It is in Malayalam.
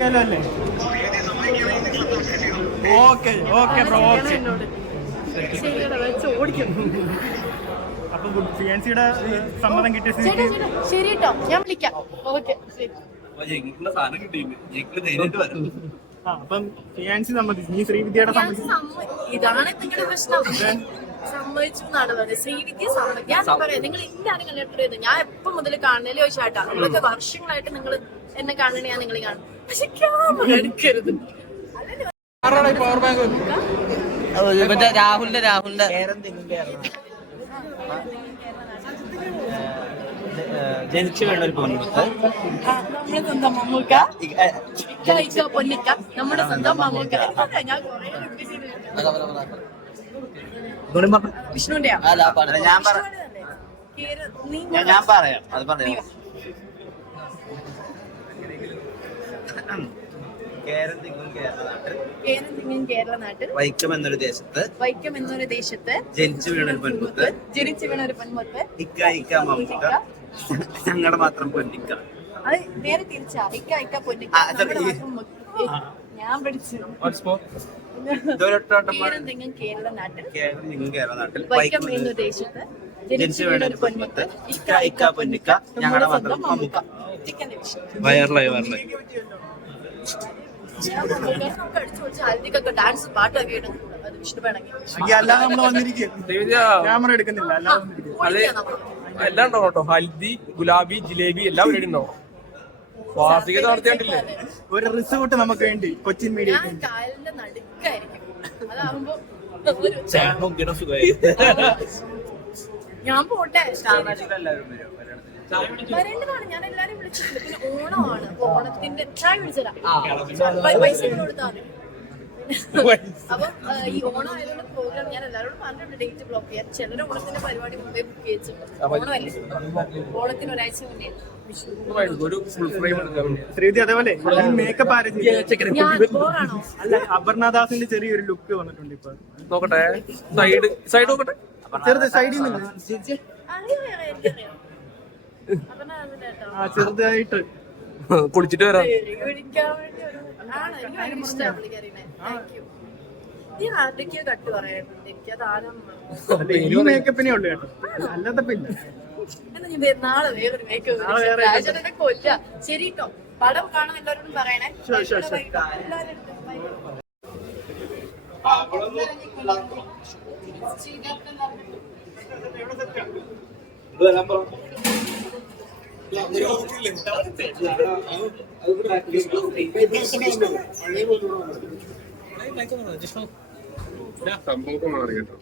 അല്ലേ ഓക്കെ ഓക്കെ ബ്രോ ഓക്കെ. വെച്ച് ഓടിക്കും അപ്പൊ ഫിയാൻസിയുടെ സമ്മതം കിട്ടിയ ശരി കേട്ടോ ഞാൻ വിളിക്കാം. ഓക്കെ ശരി. ഞങ്ങളുടെ സാധനം കിട്ടിയില്ല? ഞങ്ങൾ നേരിട്ട് വരും. ആ അപ്പം ഫിയാൻസി സമ്മതിച്ചു. നീ ശ്രീവിദ്യയുടെ ഇതാണ് നിങ്ങളുടെ പ്രശ്നം. സമ്മതിച്ചു എന്നാണ് പറയുന്നത് ശ്രീവിദ്യ സമ്മതി ഞാൻ പറയാം നിങ്ങൾ എന്താണ് കണ്ടിട്ട് വരുന്നത് ഞാൻ എപ്പം മുതൽ കാണുന്നതിൽ ചോദിച്ചാട്ടാ. നിങ്ങളൊക്കെ വർഷങ്ങളായിട്ട് നിങ്ങൾ എന്നെ കാണണ ഞാൻ നിങ്ങൾ കാണും. പക്ഷെ ക്യാമറ എടുക്കരുത്. മറ്റേ രാഹുലിന്റെ രാഹുലിന്റെ. ജനിച്ചു വീണ ഒരു ആ, നമ്മുടെ സ്വന്തം മമ്മൂക്ക. പൊന്നിക്ക. നമ്മുടെ സ്വന്തം മമ്മൂക്ക. ഞാൻ ഞാൻ വിഷ്ണുവിന്റെ. കേര- നീ ഞാൻ ഞാൻ പറയാം അത് പറയാം വൈക്കം എന്നൊരു ദേശത്ത്. വൈക്കം എന്നൊരു ദേശത്ത്. ജനിച്ചു വീണ ഒരു പെൺകുത്ത് ജനിച്ചു വീണ ഒരു പെൺമുത്ത്. ഇക്ക ഇക്ക മമ്മുക്ക ഞങ്ങളുടെ മാത്രം പൊന്നിക്ക. അത് നേരെ തിരിച്ചാ. ഇക്ക ഇക്ക പൊന്നിക്ക. ഞാൻ പഠിച്ചു ഞങ്ങളുടെ മാത്രം മമ്മുക്ക. വയറിലായി വയറിലായി. എല്ലാം ഉണ്ടാവും കേട്ടോ ഹൽദി ഗുലാബി ജിലേബി എല്ലാം ഇടുന്നോ ഉണ്ടാവും വാർഷിക നടത്തിയിട്ടില്ലേ? ഒരു റിസോർട്ട് നമുക്ക് വേണ്ടി കൊച്ചിൻ മീഡിയ ഞാൻ കാലിന്റെ നടുക്കായിരിക്കും. അതാവുമ്പോ ഒരു ഞാൻ പോട്ടെ എല്ലാവരും വരും. വരേണ്ടതാണ് ഞാൻ എല്ലാരും വിളിച്ചിട്ടുണ്ട്. പിന്നെ ഓണമാണ്. ഓണത്തിന്റെ ചായ വിളിച്ചതാ പൈസ കൊടുത്താൽ മതി. അപ്പം ഈ ഓണം ആയതുകൊണ്ട് പ്രോഗ്രാം ഞാൻ എല്ലാവരോടും പറഞ്ഞിട്ടുണ്ട് ഡേറ്റ് ബ്ലോക്ക് ചെയ്യാൻ. ചിലർ ഓണത്തിന്റെ പരിപാടി മുമ്പേ ബുക്ക് ചെയ്തിട്ടുണ്ട്. ഓണമല്ലേ? ഓണത്തിന് ഒരാഴ്ച മുന്നേ. ശ്രീവിദ്യ അതേപോലെ ഈ മേക്കപ്പ് ആരും ചെയ്യും ഞാൻ ബോറാണോ അല്ല അപർണദാസിന്റെ ചെറിയൊരു ലുക്ക് വന്നിട്ടുണ്ട് ഇപ്പൊ. നോക്കട്ടെ. സൈഡ് സൈഡ് നോക്കട്ടെ. ചെറുത് സൈഡിൽ നിന്ന്. ചെറുതായിട്ട്. കുളിച്ചിട്ട് വരാം. മേക്കപ്പിനെ ഉള്ളു കേട്ടോ. അല്ലാത്തപ്പോ ഇല്ല എന്നാ ഞാൻ വേ- നാളെ വേറൊരു മേക്കപ്പ് കൊല്ല. ശരി കേട്ടോ പടം കാണാൻ എല്ലാവരോടും പറയണേ. എല്ലാവരും സംഭവം ഓരോരുത്തർക്കും കേട്ടോ